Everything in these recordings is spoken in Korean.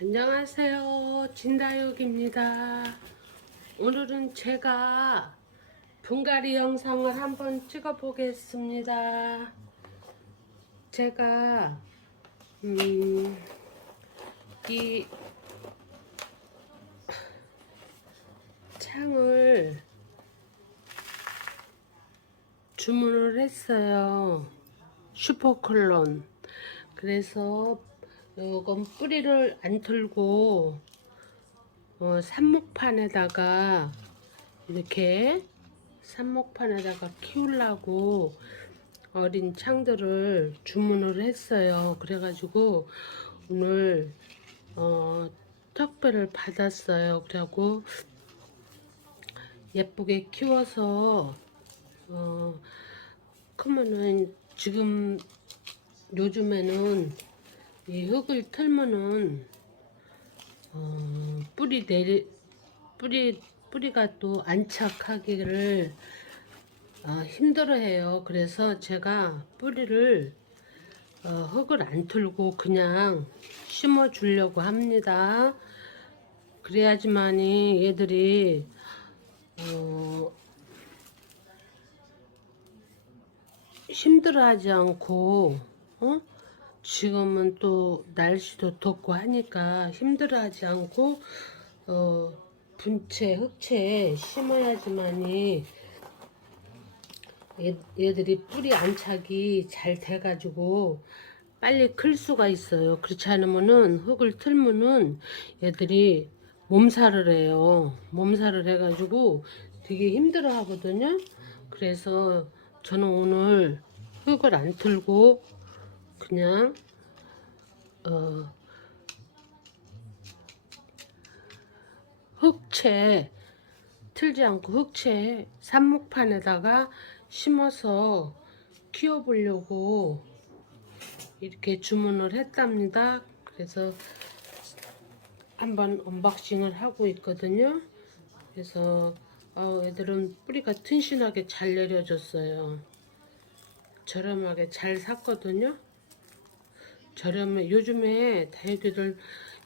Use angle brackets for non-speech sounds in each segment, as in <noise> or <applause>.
안녕하세요. 진다육입니다. 오늘은 제가 분갈이 영상을 한번 찍어 보겠습니다. 제가 음, 이 창을 주문을 했어요. 슈퍼클론. 그래서 요건 뿌리를 안 틀고 어, 삽목판에다가 이렇게 삽목판에다가 키우려고 어린 창들을 주문을 했어요. 그래가지고 오늘 어, 택배를 받았어요. 그래갖고 예쁘게 키워서 어, 크면은 지금 요즘에는 이 흙을 틀면은 어, 뿌리 내리 뿌리 뿌리가 또 안착하기를 어, 힘들어해요. 그래서 제가 뿌리를 어, 흙을 안 틀고 그냥 심어 주려고 합니다. 그래야지만이 얘들이 어, 힘들어하지 않고 어? 지금은 또 날씨도 덥고 하니까 힘들어하지 않고 어, 분채 흙채에 심어야지만이 얘, 얘들이 뿌리 안착이 잘 돼가지고 빨리 클 수가 있어요. 그렇지 않으면은 흙을 틀면은 얘들이 몸살을 해요. 몸살을 해가지고 되게 힘들어 하거든요. 그래서 저는 오늘 흙을 안 틀고 그냥 어 흙채 틀지 않고 흙채 삽목판에다가 심어서 키워보려고 이렇게 주문을 했답니다. 그래서 한번 언박싱을 하고 있거든요. 그래서 어, 애들은 뿌리가 튼실하게 잘 내려졌어요. 저렴하게 잘 샀거든요. 저렴해 요즘에 다육이들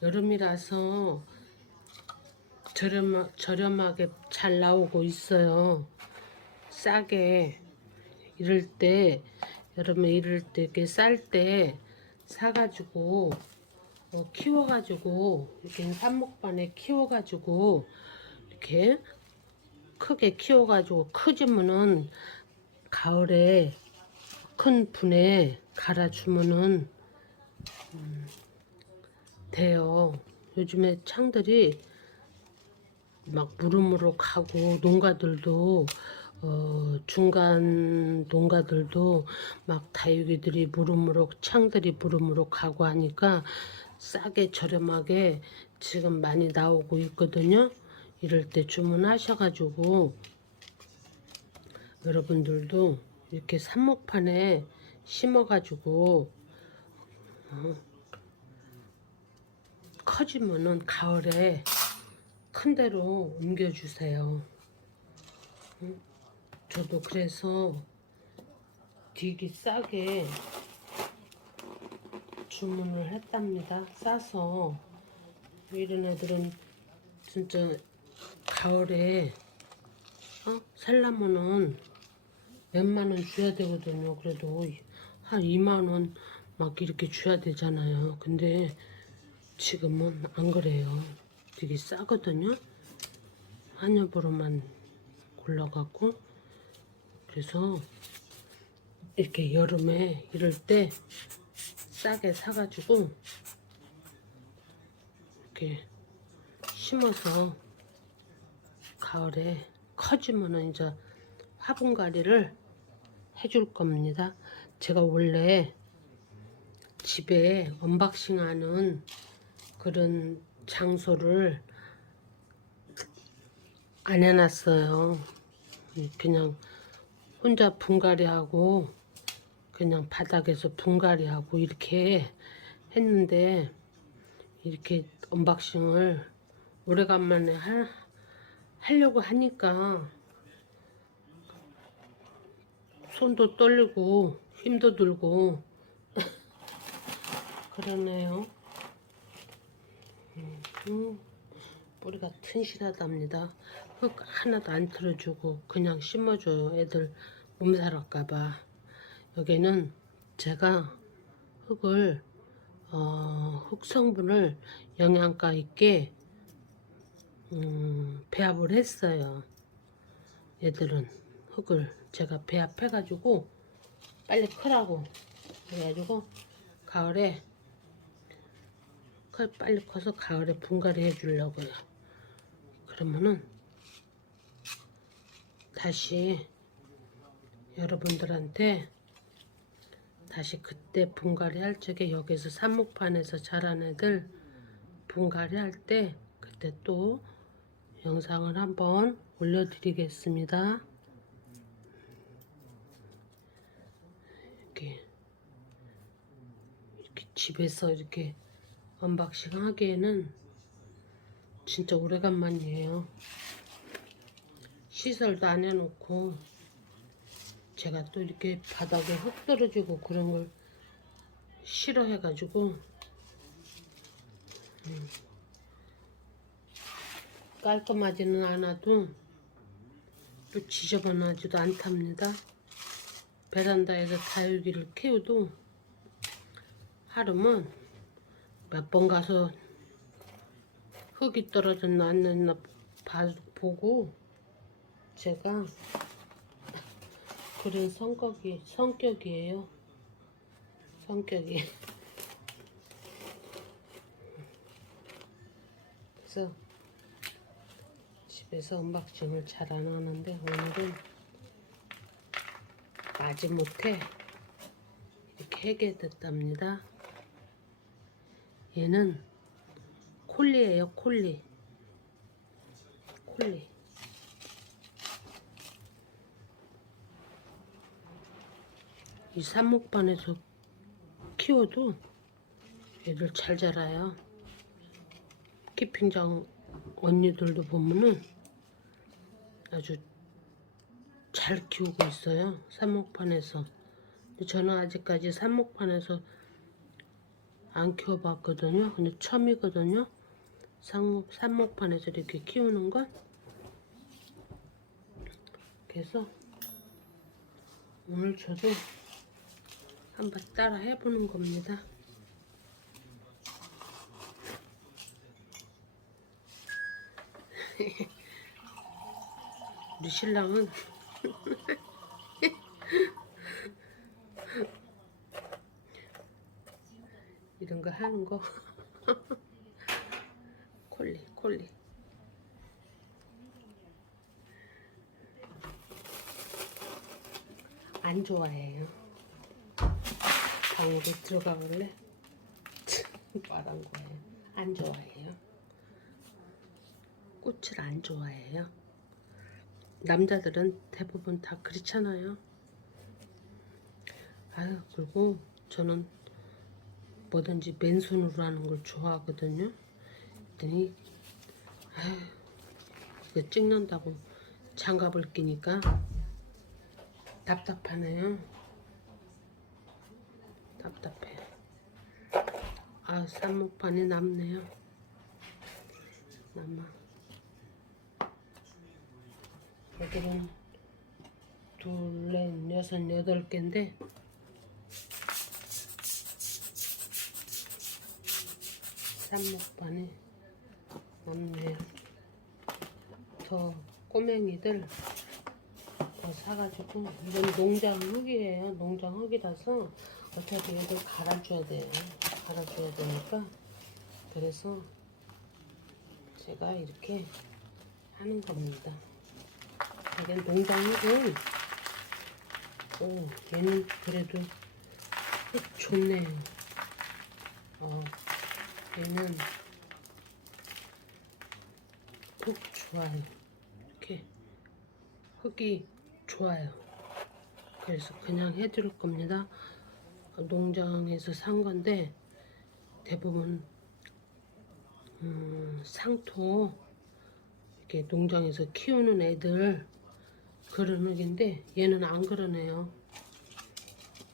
여름이라서 저렴 저렴하게 잘 나오고 있어요. 싸게 이럴 때 여름에 이럴 때 이렇게 쌀 때 사가지고 어, 키워가지고 이렇게 삽목반에 키워가지고 이렇게 크게 키워가지고 크지면은 가을에 큰 분에 갈아주면은 음, 돼요. 요즘에 창들이 막 무릎무릎 가고 농가들도 어, 중간 농가들도 막 다육이들이 무릎무릎 창들이 무릎무릎 가고 하니까 싸게 저렴하게 지금 많이 나오고 있거든요. 이럴 때 주문하셔가지고 여러분들도 이렇게 삽목판에 심어가지고 어, 커지면은 가을에 큰 데로 옮겨주세요. 응? 저도 그래서 되게 싸게 주문을 했답니다. 싸서 이런 애들은 진짜 가을에 어? 살려면은 몇만 원 줘야 되거든요. 그래도 한 2만 원 막 이렇게 줘야 되잖아요. 근데 지금은 안 그래요. 되게 싸거든요. 한엽으로만 골라갖고 그래서 이렇게 여름에 이럴 때 싸게 사가지고 이렇게 심어서 가을에 커지면은 이제 화분갈이를 해줄 겁니다. 제가 원래 집에 언박싱하는 그런 장소를 안 해놨어요. 그냥 혼자 분갈이하고 그냥 바닥에서 분갈이하고 이렇게 했는데 이렇게 언박싱을 오래간만에 하, 하려고 하니까 손도 떨리고 힘도 들고 그러네요. 음, 뿌리가 튼실하답니다. 흙 하나도 안 틀어주고 그냥 심어줘요. 애들 몸살할까봐. 여기는 제가 흙을 어, 흙 성분을 영양가 있게 음, 배합을 했어요. 얘들은 흙을 제가 배합해가지고 빨리 크라고 그래가지고 가을에 커- 빨리 커서 가을에 분갈이 해주려고요. 그러면은 다시 여러분들한테 다시 그때 분갈이 할 적에 여기서 삽목판에서 자란 애들 분갈이 할 때 그때 또 영상을 한번 올려드리겠습니다. 이렇게 이렇게 집에서 이렇게 언박싱 하기에는 진짜 오래간만이에요. 시설도 안 해놓고 제가 또 이렇게 바닥에 흙 떨어지고 그런 걸 싫어해가지고 음, 깔끔하지는 않아도 또 지저분하지도 않답니다. 베란다에서 다육이를 키워도 하루면 몇 번 가서 흙이 떨어졌나 안 났나 봐- 보고 제가 그런 성격이 성격이에요. 성격이. 그래서 집에서 언박싱을 잘 안 하는데 오늘은 마지못해 이렇게 하게 됐답니다. 얘는 콜리예요, 콜리. 콜리. 이 삽목반에서 키워도 애들 잘 자라요. 키핑장 언니들도 보면은 아주 잘 키우고 있어요. 삽목판에서. 저는 아직까지 삽목판에서 안 키워봤거든요. 근데 처음이거든요. 삽목, 삽목판에서 이렇게 키우는 건. 그래서 오늘 저도 한번 따라 해보는 겁니다. <laughs> 우리 신랑은 이런 거 하는 거. <laughs> 콜리 콜리. 안 좋아해요. 방으로 들어가 볼래? 말한 거예요. 안 좋아해요. 꽃을 안 좋아해요. 남자들은 대부분 다 그렇잖아요. 아유 그리고 저는 뭐든지 맨손으로 하는 걸 좋아하거든요. 그랬더니 이거 찍는다고 장갑을 끼니까 답답하네요. 답답해. 아 삽목판이 남네요. 남아. 애들은 둘, 넷, 여섯, 여덟 개인데 삽목반이 없네요. 더 꼬맹이들 더 사가지고 이건 농장 흙이에요. 농장 흙이라서 어차피 이걸 갈아줘야 돼요. 갈아줘야 되니까 그래서 제가 이렇게 하는 겁니다. 이게 농장 흙은 오 얘는 그래도 흙 좋네요. 어, 얘는 흙 좋아요. 이렇게 흙이 좋아요. 그래서 그냥 해줄 겁니다. 농장에서 산 건데 대부분 음, 상토 이렇게 농장에서 키우는 애들 그런 흙인데 얘는 안 그러네요.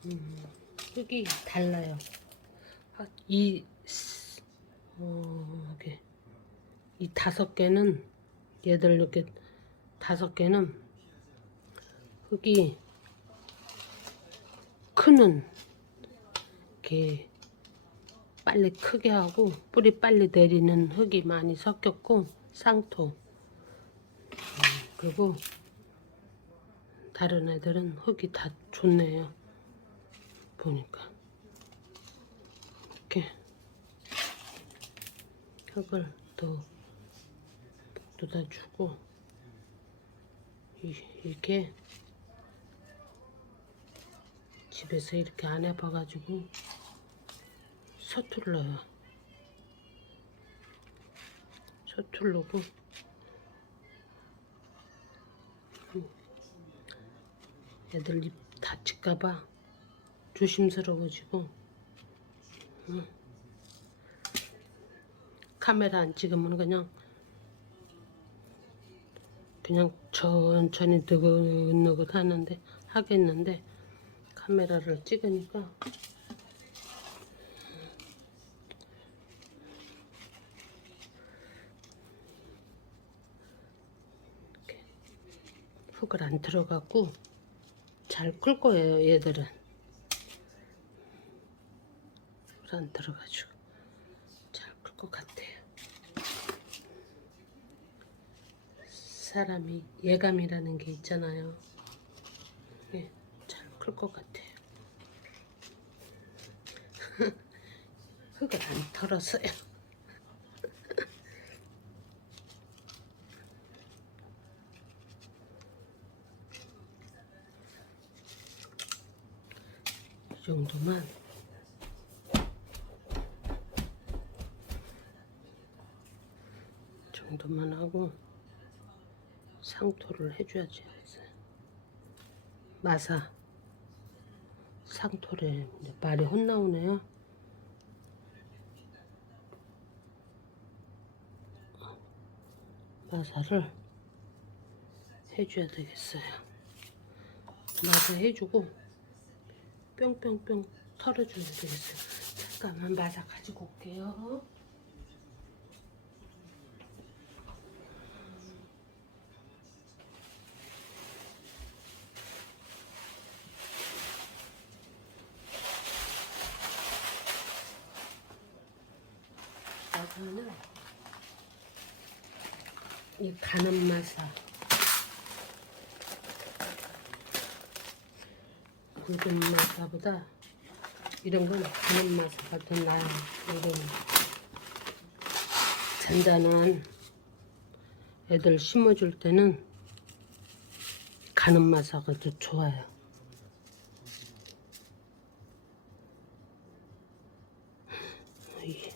음, 흙이 달라요. 아, 이 어, 이렇게. 이 다섯 개는 얘들 이렇게 다섯 개는 흙이 크는 이렇게 빨리 크게 하고 뿌리 빨리 내리는 흙이 많이 섞였고 쌍토. 음, 그리고 다른 애들은 흙이 다 좋네요. 보니까. 이렇게 흙을 더 돋아주고 이- 이렇게 집에서 이렇게 안 해봐가지고 서툴러요. 서툴르고 음, 애들 입 다칠까봐 조심스러워지고 음. 카메라 안 찍으면 그냥 그냥 천천히 느긋느긋 하는데 하겠는데 카메라를 찍으니까. 흙을 안 들어가고 잘 클 거예요 얘들은. 흙안 들어가지고 잘 클 것 같아요 사람이 예감이라는 게 있잖아요. 예, 잘클 것 같아요. <laughs> 흙을 안 털었어요. <laughs> 이 정도만. 정도만 하고 상토를 해줘야지 마사. 상토를 말이 혼나오네요. 마사를 해줘야 되겠어요. 마사 해주고 뿅뿅뿅 털어줘야 되겠어요. 잠깐만 마사 가지고 올게요 마사는 이 가는 마사 굵은 마사보다 이런 건 가는 마사가 더 나아요 이런 잔잔한 애들 심어줄 때는 가는 마사가 더 좋아요 이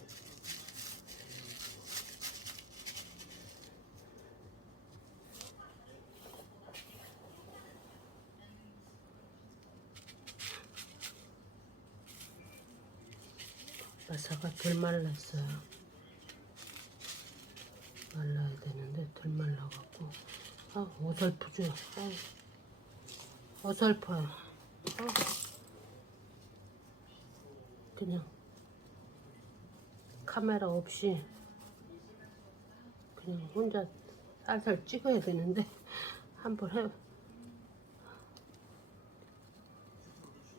마사가 덜 말랐어요. 말라야 되는데 덜 말라갖고 아 어설프죠. 아, 어설퍼요. 아, 그냥 카메라 없이 그냥 혼자 살살 찍어야 되는데 <laughs> 한번 해.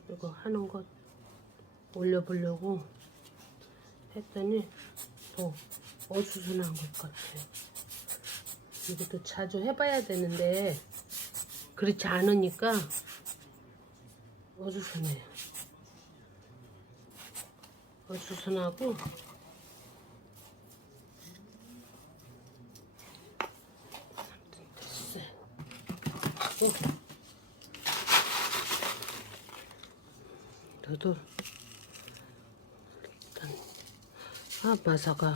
이거 하는 것 올려보려고 했더니 더 어수선한 것 같아요. 이것도 자주 해봐야 되는데 그렇지 않으니까 어수선해요. 어수선하고 됐어요. 어. 너도 일단 아 마사가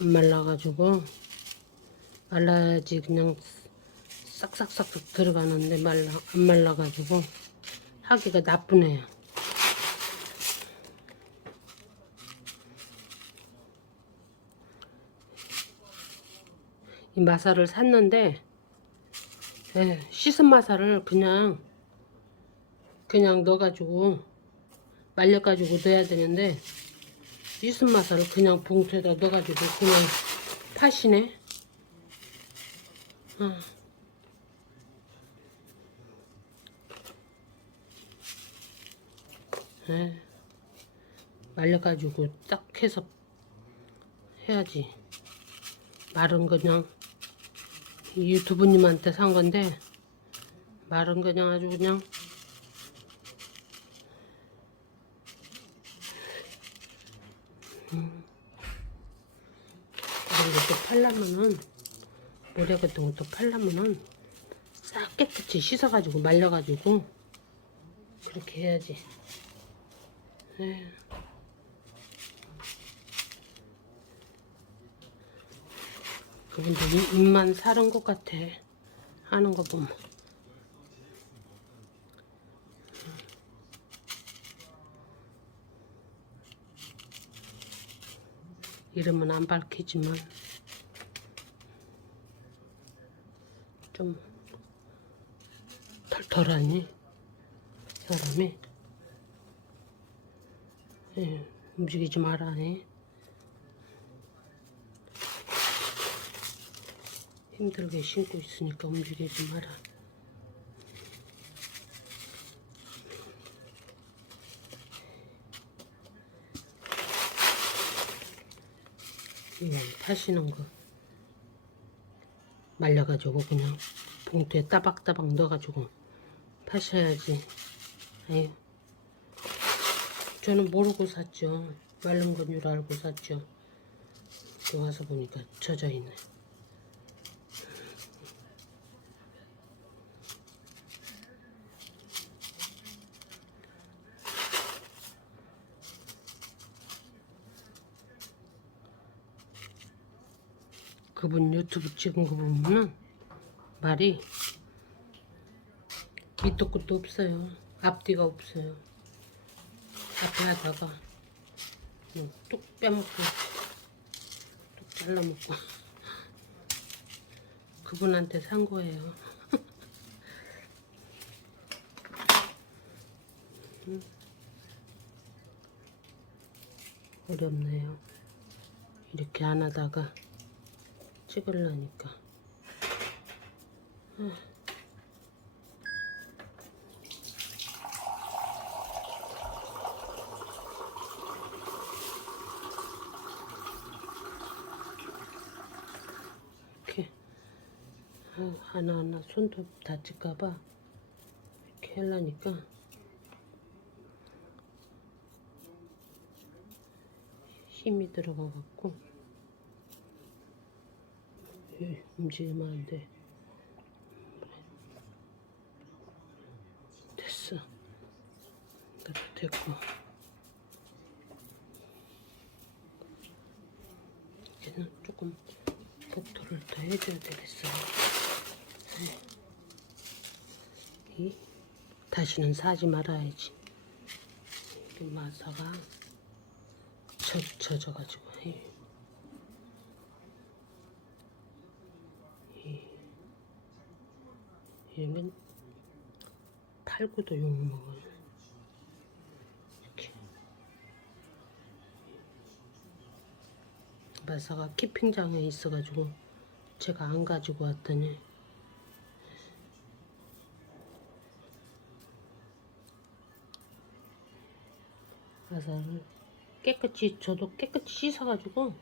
안 말라가지고 말라야지 그냥 싹싹싹 들어가는데 말라 안 말라가지고 하기가 나쁘네요. 이 마사를 샀는데 예, 씻은 마사를 그냥 그냥 넣어가지고 말려가지고 넣어야 되는데 씻은 마사를 그냥 봉투에다 넣어가지고 그냥 팥이네. 어. 에, 말려가지고 딱 해서 해야지. 말은 그냥 이 유튜브님한테 산 건데 말은 그냥 아주 그냥 음. 이런 것도 팔려면은 모래 같은 것도 팔려면은 싹 깨끗이 씻어가지고 말려가지고 그렇게 해야지. 에휴. 그분도 입- 입만 사른 것 같아. 하는 거 보면. 이름은 안 밝히지만 좀 털털하니? 사람이? 예, 움직이지 말아니. 힘들게 신고 있으니까 움직이지 마라. 이거 타시는 거 말려가지고 그냥 봉투에 따박따박 넣어가지고 파셔야지. 아유, 저는 모르고 샀죠. 말른 건 줄 알고 샀죠. 또 와서 보니까 젖어 있네. 그분 유튜브 찍은 거 보면은 말이 밑도 끝도 없어요. 앞뒤가 없어요. 앞에 하다가 그냥 뚝 빼먹고 뚝 잘라먹고 <laughs> 그분한테 산 거예요. <laughs> 음. 어렵네요. 이렇게 안 하다가 찍으려니까. 이렇게 아, 하나하나 손톱 다칠까봐. 이렇게 하려니까. 힘이 들어가갖고 예, 움직이면 안 돼. 됐어. 이것도 됐고. 이제는 조금 복토를 더 해줘야 되겠어요. 네. 이 다시는 사지 말아야지. 이 마사가 젖, 젖어가지고. 이. 이 러면 팔고도 욕먹어요. 이렇게. 마사가 키핑장에 있어가지고 제가 안 가지고 왔더니 마사를 깨끗이 저도 깨끗이 씻어가지고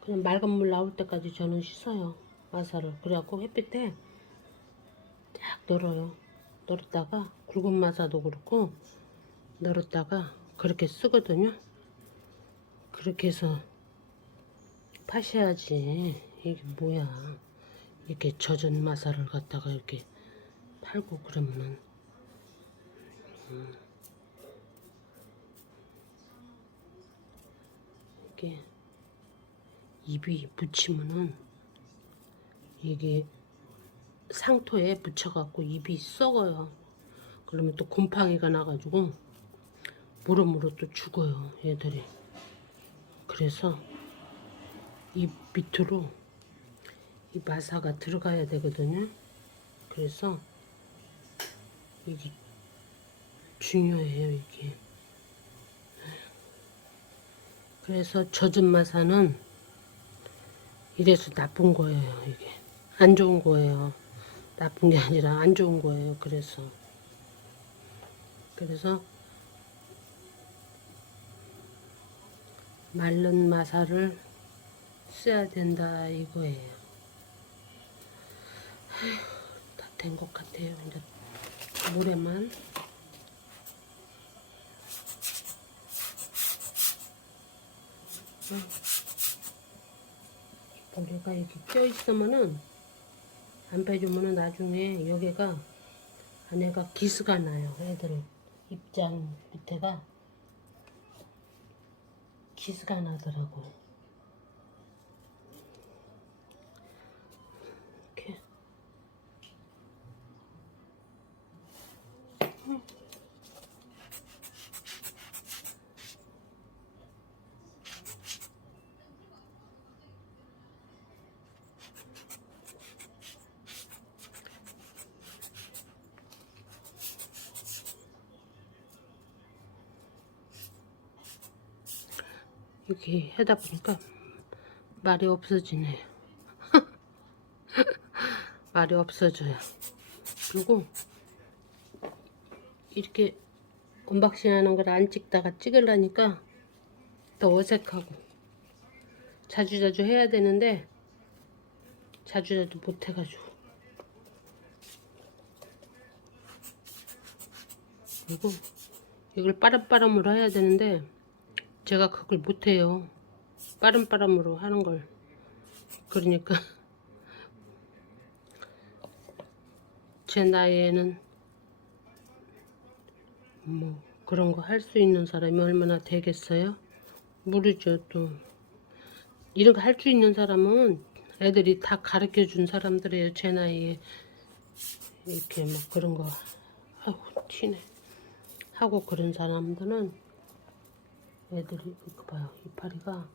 그냥 맑은 물 나올 때까지 저는 씻어요 마사를 그래갖고 햇빛에 딱 널어요. 널었다가 굵은 마사도 그렇고 널었다가 그렇게 쓰거든요. 그렇게 해서 파셔야지. 이게 뭐야. 이렇게 젖은 마사를 갖다가 이렇게 팔고 그러면은 음. 이게 입이 붙이면은 이게 상토에 붙여갖고 입이 썩어요. 그러면 또 곰팡이가 나가지고 무릎무릎 또 죽어요. 얘들이. 그래서 입 밑으로 이 마사가 들어가야 되거든요. 그래서 이게 중요해요. 이게. 그래서 젖은 마사는 이래서 나쁜 거예요, 이게. 안 좋은 거예요. 나쁜 게 아니라 안 좋은 거예요, 그래서. 그래서 마른 마사를 써야 된다 이거예요. 다 된 것 같아요. 이제 물에만 머리가 이렇게 껴 있으면은 안 빼주면은 나중에 여기가 안에가 기스가 나요. 애들 입장 밑에가 기스가 나더라고. 이 이렇게 하다 보니까 말이 없어지네요. <laughs> 말이 없어져요. 그리고 이렇게 언박싱 하는 걸 안 찍다가 찍으려니까 더 어색하고 자주자주 해야 되는데 자주자주 못 해가지고 그리고 이걸 빠람빠람으로 해야 되는데 제가 그걸 못해요. 빠름빠름으로 하는 걸. 그러니까 <laughs> 제 나이에는 뭐 그런 거 할 수 있는 사람이 얼마나 되겠어요? 모르죠 또. 이런 거 할 수 있는 사람은 애들이 다 가르쳐 준 사람들이에요. 제 나이에 이렇게 막 그런 거 아이고 튀네 하고 그런 사람들은 애들이 이거 봐요. 이파리가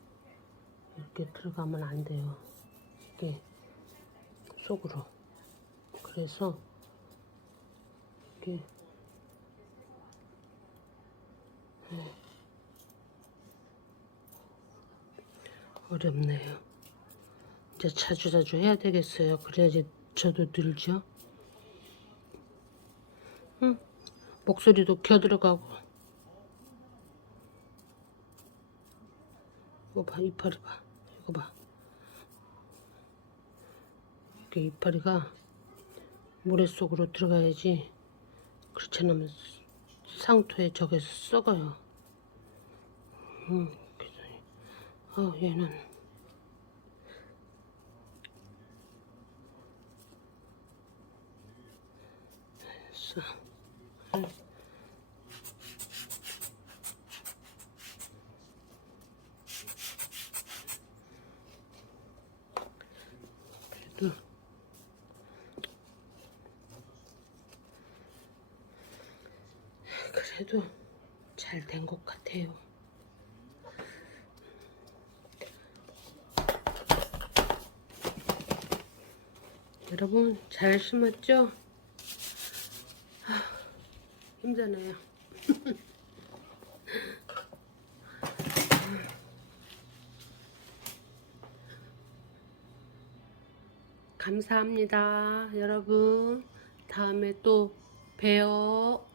이렇게 들어가면 안 돼요. 이게 속으로. 그래서 이게 네. 어렵네요. 이제 자주자주 해야 되겠어요. 그래야지 저도 늘죠? 응? 목소리도 겨 들어가고 이거 봐 이파리 봐. 이거 봐. 이렇게 이파리가 모래 속으로 들어가야지 그렇지 않으면 상토에 저게 썩어요. 음, 어 얘는 됐어 그래도 그래도 잘 된 것 같아요. 여러분 잘 심었죠? 아, 힘드네요. <laughs> 감사합니다. 여러분 다음에 또 봬요.